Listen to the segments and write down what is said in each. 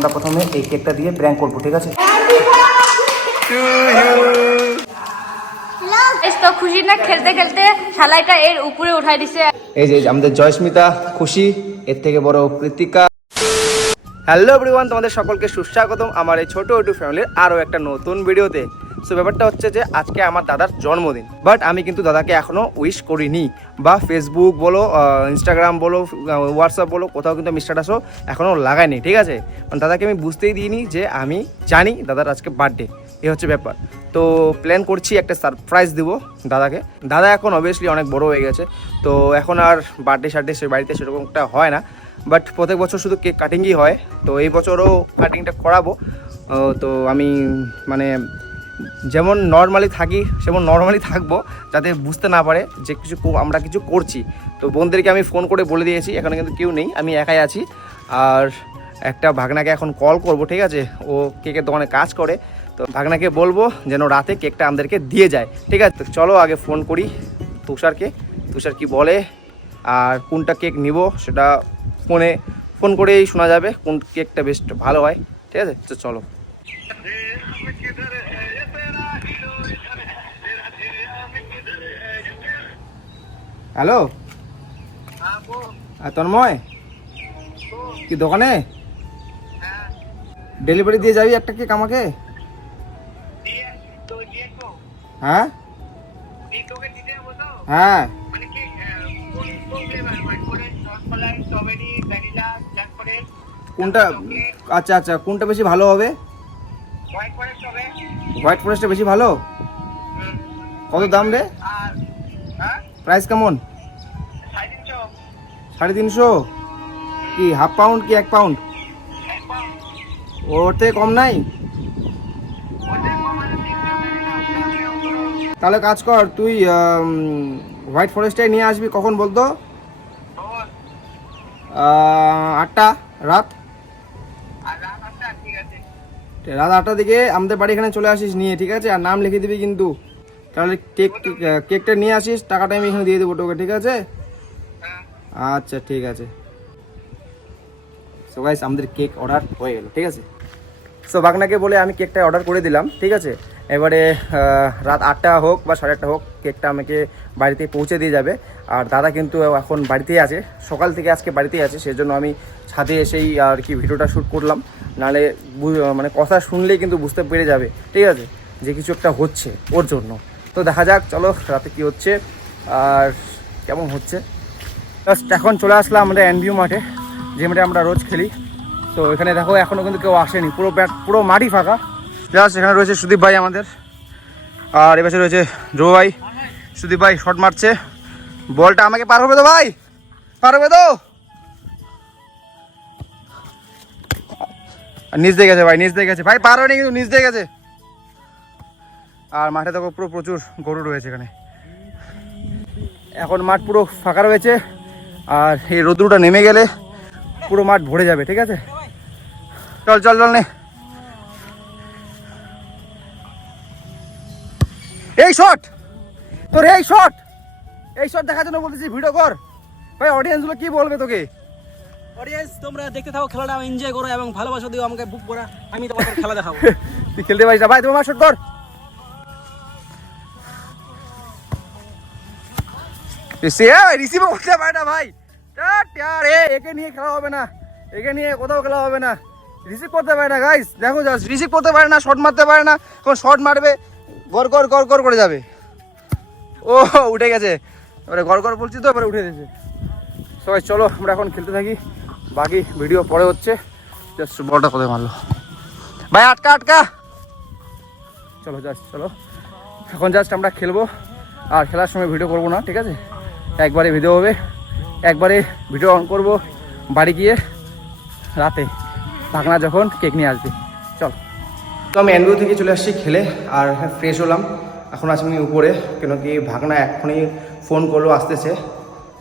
আমরা প্রথমে এই কেকটা দিয়ে প্র্যাঙ্ক করবো, ঠিক আছে? তো খুশি না খেলতে খেলতে শালাইটা এর উপরে উঠাই দিছে। এই যে আমাদের জয়স্মিতা খুশি, এর থেকে বড় কৃতিকা। হ্যালো এভরিওয়ান, তোমাদের সকলকে সুস্বাগতম আমার এই ছোট ইউটিউব ফ্যামিলির আরও একটা নতুন ভিডিওতে। সো ব্যাপারটা হচ্ছে যে আজকে আমার দাদার জন্মদিন, বাট আমি কিন্তু দাদাকে এখনও উইশ করিনি, বা ফেসবুক বলো, ইনস্টাগ্রাম বলো, হোয়াটসঅ্যাপ বলো, কোথাও কিন্তু আমি স্ট্যাটাসও এখনও লাগাইনি, ঠিক আছে? মানে দাদাকে আমি বুঝতেই দিইনি যে আমি জানি দাদার আজকে বার্থডে, এ হচ্ছে ব্যাপার। তো প্ল্যান করছি একটা সারপ্রাইজ দেবো দাদাকে। দাদা এখন অবভিয়াসলি অনেক বড় হয়ে গেছে, তো এখন আর বার্থডে শার্থডে সে বাড়িতে সেরকমটা হয় না, বাট প্রত্যেক বছর শুধু কেক কাটিংই হয়। তো এই বছরও কাটিংটা করাবো। তো আমি মানে যেমন নর্মালি থাকি সেমন নর্মালি থাকবো, যাতে বুঝতে না পারে যে আমরা কিছু করছি। তো বোনদেরকে আমি ফোন করে বলে দিয়েছি, এখানে কিন্তু কেউ নেই, আমি একাই আছি। আর একটা ভাগনাকে এখন কল করব, ঠিক আছে? ও কেকের দোকানে কাজ করে, তো ভাগনাকে বলবো যেন রাতে কেকটা আমাদেরকে দিয়ে যায়, ঠিক আছে? তো চলো আগে ফোন করি তুষারকে, তুষার কি বলে আর কোনটা কেক নিব সেটা ফোন করেই শোনা যাবে কোন কেকটা বেস্ট ভালো হয়, ঠিক আছে? তো চলো। হ্যালো, তন্ময় কি দোকানে? ডেলিভারি দিয়ে যাবি একটা কেক আমাকে? হ্যাঁ হ্যাঁ, কোনটা? আচ্ছা আচ্ছা, কোনটা বেশি ভালো হবে? হোয়াইট ফরেস্টটা বেশি ভালো। কত দাম রে? প্রাইস কেমন? 350। কি হাফ পাউন্ড কি 1 পাউন্ড? ওর থেকে কম নাই? তাহলে কাজ কর, তুই হোয়াইট ফরেস্টটাই নিয়ে আসবি। কখন বলতো? 8টা রাত 8টার দিকে আমাদের বাড়ি এখানে চলে আসিস নিয়ে, ঠিক আছে? আর নাম লিখে দিবি কিন্তু। তাহলে কেকটা নিয়ে আসিস, টাকাটা আমি এখানে দিয়ে দেবো তোকে, ঠিক আছে? আচ্ছা ঠিক আছে। সো গাইস, আমাদের কেক অর্ডার হয়ে গেল, ঠিক আছে? সো বাগনাকে বলে আমি কেকটা অর্ডার করে দিলাম, ঠিক আছে? এবারে রাত 8টা হোক বা 8:30 হোক, কেকটা আমাকে বাড়িতে পৌঁছে দিয়ে যাবে। আর দাদা কিন্তু এখন বাড়িতেই আছে, সকাল থেকে আজকে বাড়িতেই আছে, সেজন্য আমি ছাদে এসেই আর কি ভিডিওটা শ্যুট করলাম। নাহলে মানে কথা শুনলেই কিন্তু বুঝতে পেরে যাবে, ঠিক আছে, যে কিছু একটা হচ্ছে ওর জন্য। তো দেখা যাক, চলো রাতে কি হচ্ছে আর কেমন হচ্ছে। জাস্ট এখন চলে আসলাম আমরা এনবিউ মাঠে, যে মাঠে আমরা রোজ খেলি। তো এখানে দেখো এখনও কিন্তু কেউ আসেনি, পুরো মাঠই ফাঁকা। জাস্ট এখানে রয়েছে সুদীপ ভাই আমাদের, আর এ পাশে রয়েছে ধ্রুব ভাই। সুদীপ ভাই শট মারছে, বলটা আমাকে পার হবে তো ভাই? পার হবে তো? নিচ দিয়ে গেছে ভাই, নিচ দিয়ে গেছে ভাই, পার হয়নি কিন্তু নিচ দিয়ে গেছে। আর মাঠে দেখো পুরো প্রচুর গরু রয়েছে এখানে। এখন মাঠ পুরো ফাঁকা রয়েছে, আর এই রোদ্রুটা নেমে গেলে পুরো মাঠ ভরে যাবে, ঠিক আছে? চল চল চল নে। এই শট তোর, এই শট দেখার জন্য বলতেছি, ভিডিও কর ভাই। অডিয়েন্স গুলো কি বলবে তোকে? অডিয়েন্স, তোমরা দেখতে থাকো খেলাটা, এনজয় করো এবং ভালোবাসা দিও আমাকে, বুক করা, আমি তোমাদের খেলা দেখাবো। তুই খেলতে পারিস না ভাই, তোমার শট কর। রিসিভ করতে পারে না ভাই, একে নিয়ে খেলা হবে না, একে নিয়ে কোথাও খেলা হবে না। রিসিভ করতে পারে না গাইস, দেখো জাস্ট রিসিভ করতে পারে না, শট মারতে পারে না। এখন শট মারবে গড় গড় গড় গড় করে যাবে। ও উঠে গেছে, এবারে গড় গড় বলছি তো, এবারে উঠে গেছে। সবাই চলো আমরা এখন খেলতে থাকি, বাকি ভিডিও পরে হচ্ছে। জাস্ট বলটা কোথায় মারলো ভাই? আটকা আটকা। চলো জাস্ট চলো, এখন জাস্ট আমরা খেলবো, আর খেলার সময় ভিডিও করবো না, ঠিক আছে? একবারে ভিডিও হবে, একবারে ভিডিও অন করবো বাড়ি গিয়ে রাতে, ভাগনা যখন কেক নিয়ে আসবে। চল। তো আমি এনবিউ থেকে চলে আসছি খেলে, আর ফ্রেশ হলাম। এখন আছি আমি উপরে, কেন কি ভাগনা এখনই ফোন করলো আসতেছে,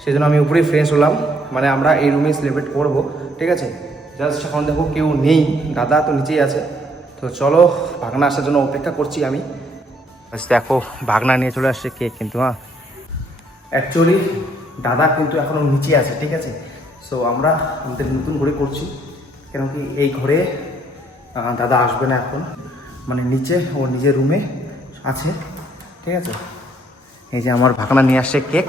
সেই জন্য আমি উপরেই ফ্রেশ হলাম। মানে আমরা এই রুমে সেলিব্রেট করবো, ঠিক আছে? জাস্ট এখন দেখো কেউ নেই, দাদা তো নিচেই আছে। তো চলো, ভাগনা আসার জন্য অপেক্ষা করছি আমি। দেখো ভাগনা নিয়ে চলে আসছে কেক, কিন্তু অ্যাকচুয়ালি দাদা কিন্তু এখনও নিচে আছে, ঠিক আছে? সো আমরা আমাদের নতুন ঘরে করছি, কেন কি এই ঘরে দাদা আসবে না এখন, মানে নিচে ও নিজের রুমে আছে, ঠিক আছে। এই যে আমার ভাগনা নিয়ে আসছে কেক।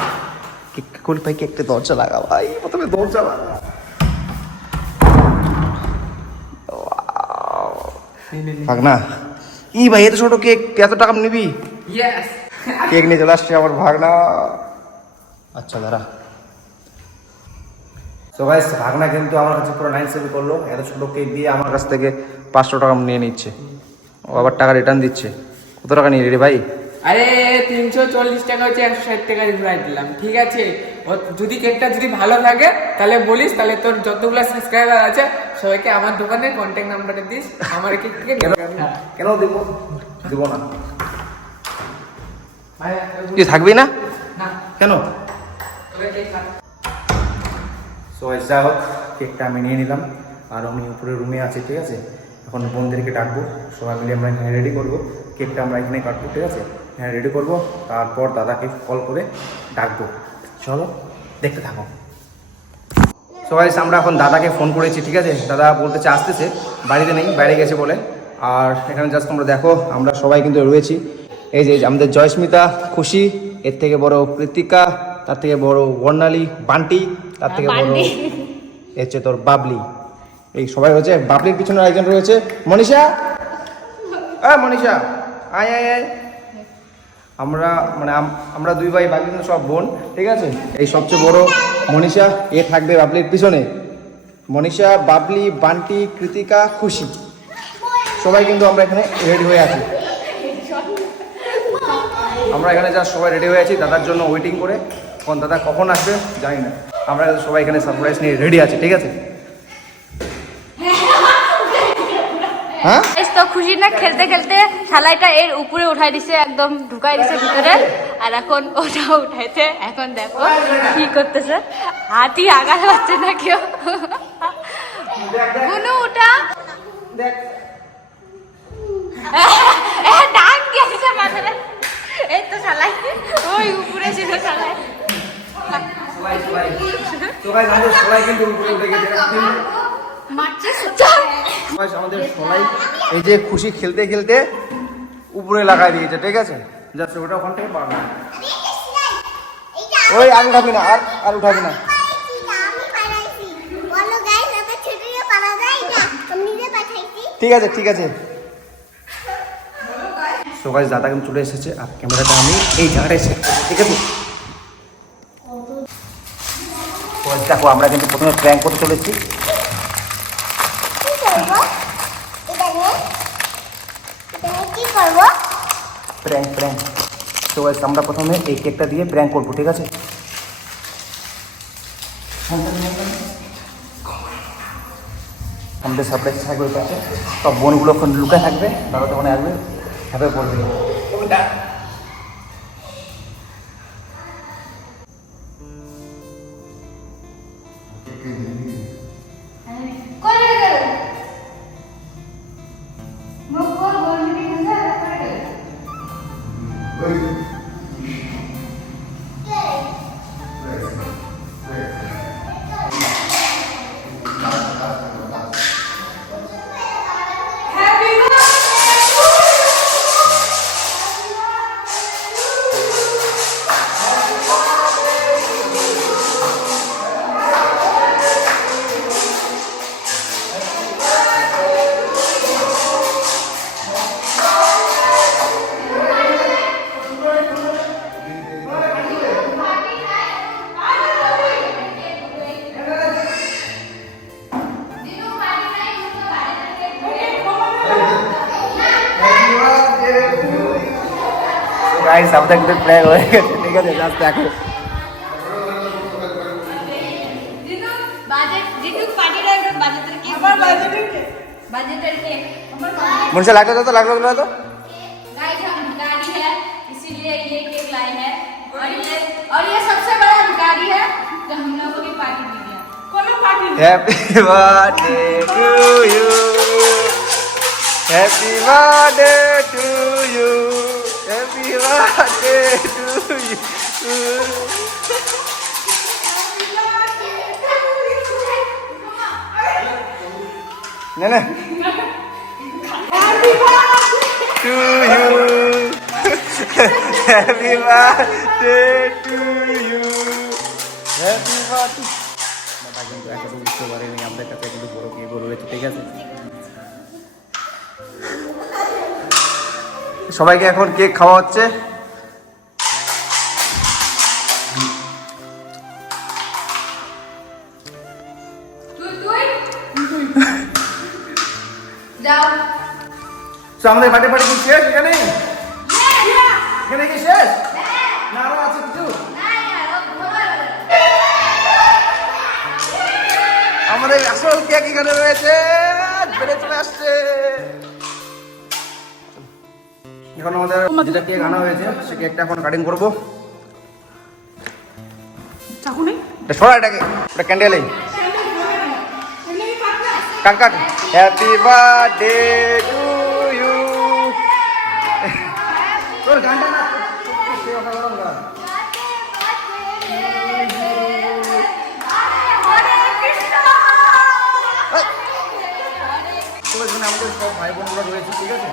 কেক খুল ভাই, কেকটা দরজা লাগা ভাই, প্রথমে দরজা লাগা। ভাগনা ই ভাই, এত ছোট কেক, এত টাকা নিবি? কেক নিয়ে চলে আসছে আমার ভাগনা। আচ্ছা দাঁড়া। তো গাইস, ভাগনা কিন্তু আমার কাছে পুরো নাইন সেভি করলো, এত ছোট কেক দিয়ে আমার কাছ থেকে 500 টাকা নিয়ে নিচ্ছে। ও আবার টাকা রিটার্ন দিচ্ছে। কত টাকা নিয়ে রে ভাই? আরে 340 টাকা হচ্ছে, 160 টাকা ঘুরাই দিলাম, ঠিক আছে। ও যদি কেকটা যদি ভালো থাকে তাহলে বলিস, তাহলে তোর যতগুলো সাবস্ক্রাইবার আছে সবাইকে আমার দোকানের কন্ট্যাক্ট নাম্বারে দিস, আমার কেক থেকে কেন দেবো? দেবো না। ভাই তুই থাকবি না? না, কেন? তোকে কেক খা। সো যাই হোক, কেকটা আমি নিয়ে নিলাম, আর আমি উপরে রুমে আছি, ঠিক আছে। এখন বোনদেরকে ডাকবো, সবাই মিলে আমরা এখানে রেডি করবো। কেকটা আমরা এখানে কাটবো, ঠিক আছে। এখানে রেডি করবো, তারপর দাদাকে কল করে ডাকবো। চলো দেখতে থাকো। সবাই আমরা এখন দাদাকে ফোন করেছি, ঠিক আছে। দাদা বলতেছে আসতেছে, বাড়িতে নেই, বাইরে গেছে বলে। আর এখানে জাস্ট তোমরা দেখো, আমরা সবাই কিন্তু রয়েছি। এই যে আমাদের জয়স্মিতা, খুশি, এর থেকে বড় কৃতিকা, তার থেকে বড় বর্ণালী, বান্টি, তার থেকে বড় হচ্ছে তোর বাবলি। এই সবাই হচ্ছে। বাবলির পিছনে একজন রয়েছে মনীষা। মনীষা আয় আয় আয়। আমরা মানে আমরা দুই ভাই, বাকি কিন্তু সব বোন, ঠিক আছে। এই সবচেয়ে বড় মনীষা, এ থাকবে বাবলির পিছনে। মনীষা, বাবলি, বান্টি, কৃতিকা, খুশি, সবাই কিন্তু আমরা এখানে রেডি হয়ে আছি। আমরা এখানে যা সবাই রেডি হয়ে আছি দাদার জন্য ওয়েটিং করে। এখন দাদা কখন আসবে জানি না। আমরা সবাই এখানে সারপ্রাইজ নিয়ে রেডি আছি, ঠিক আছে। হ্যাঁ, তো খুশি না, খেলতে খেলতে শালাইটা এর উপরে উঠাই দিছে, একদম ঢুকাই দিছে ভিতরে। আর এখন ওটা উঠাইতে, এখন দেখো কি করতেছে, হাতি আগাতে পারছে না কেউ। গুনু উঠা, ডাক দিয়েছে মাথায়। এই তো শালাই ওই উপরে ছিল শালাই। সবাই কিন্তু উপরে উঠে গেছে। আমাদের সবাই এই যে খুশি খেলতে খেলতে উপরে লাগাই দিয়েছে, ঠিক আছে। যাচ্ছে ওটা ওখান থেকে পারবে না। ওই আর উঠাবি না, আর উঠাবি না। ঠিক আছে ঠিক আছে। সো গাইস, দাদা কিন্তু চলে এসেছে, আর ক্যামেরাটা আমি এই জায়গাটায় সেট করবো, ঠিক আছে। দেখো, আমরা কিন্তু প্রথমে প্র্যাঙ্ক করতে চলেছি। প্র্যাঙ্ক। তো গাইস, আমরা প্রথমে এই কেকটা দিয়ে প্র্যাঙ্ক করবো, ঠিক আছে। আমাদের সারপ্রাইজ থাকবে ওই পাশে, সব বোনগুলো ওখানে লুকায় থাকবে, দাদা তখন আসবে, হ্যাপে পড়বে। গাইস, আমাদের কিন্তু প্র্যাঙ্ক হয়ে গেছে, ঠিক আছে। জাস্ট দেখো, मुझसे लागता था तो लाग लग रहा था। गाइस, हम भिखारी है, इसीलिए ये केक लाए हैं। और ये सबसे बड़ा भिखारी है जो हम लोगों की पार्टी दे दिया। कोनो पार्टी नहीं। Happy birthday to you, happy birthday to you, happy birthday to you. ना ना to you, happy birthday to you, happy birthday. বাবা কিন্তু এখনো বুঝতে পারেনি আমাদের কাছে কিন্তু বড় কে বড় হয়েছে, ঠিক আছে। সবাইকে এখন কেক খাওয়া হচ্ছে। তো আমাদের বার্থডে পার্টি কি শেষ এখানে? এখানে কি শেষ? না আরো আছে কিছু? আমাদের আসল কেক এখানে রয়েছে, বেড়ে চলে আসছে। এখন আমাদের যেটা কেক আনা হয়েছে সে কেকটা এখন কাটিং করবো। সরা এটাকে, ওটা candle cut cut. Happy birthday to you. তোর গানটা না আমাদের সব ভাই বোনরা রয়েছে, ঠিক আছে।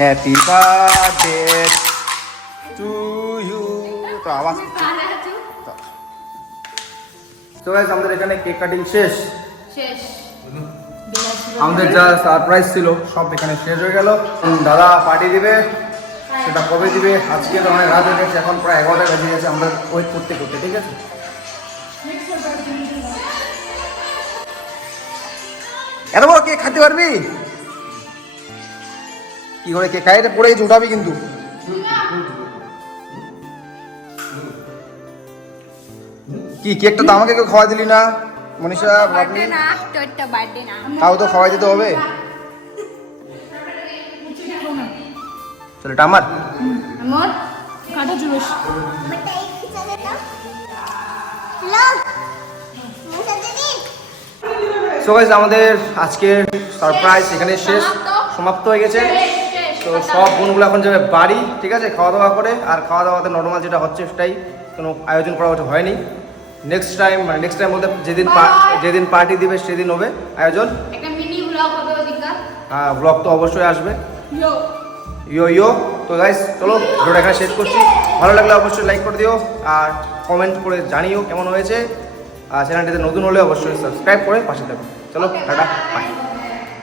Happy birthday to you. তো আওয়াজ তো গাইস আমাদের এখানে কেক কাটিং শেষ। আমাদের যা সারপ্রাইজ ছিল সব এখানে শেষ হয়ে গেল। দাদা পার্টি দিবে, সেটা কবে দিবে? আজকে তো অনেক রাত হয়ে গেছে, এখন প্রায় 11টা বেজে গেছে আমরা ওয়েট করতে করতে, ঠিক আছে। এত বড় কেক খাতে পারবি? কি করে কেক খাইতে পড়ে গেছে, উঠাবি কিন্তু। কি কেকটা তো আমাকে কেউ খাওয়া দিলি না মনীষা, ভাবলি তাও তো খাওয়াই দিতে হবে। চল এটা আমার সো গাইস আমাদের আজকের সারপ্রাইজ এখানে শেষ, সমাপ্ত হয়ে গেছে। তো সব বোনগুলো এখন যাবে বাড়ি, ঠিক আছে, খাওয়া দাওয়া করে। আর খাওয়া দাওয়াতে নর্মাল যেটা হচ্ছে সেটাই, কোনো আয়োজন করা হয়নি। নেক্সট টাইম বলতে যেদিন পার্টি দিবে সেদিন হবে আয়োজন। হ্যাঁ, ব্লগ তো অবশ্যই আসবে। ইয়ো। তো গাইস চলো ভিডিওটা এখানে শেষ করছি। ভালো লাগলে অবশ্যই লাইক করে দিও আর কমেন্ট করে জানিও কেমন হয়েছে। আর চ্যানেলটিতে নতুন হলে অবশ্যই সাবস্ক্রাইব করে পাশে থাকো। চলো টাটা, বাই।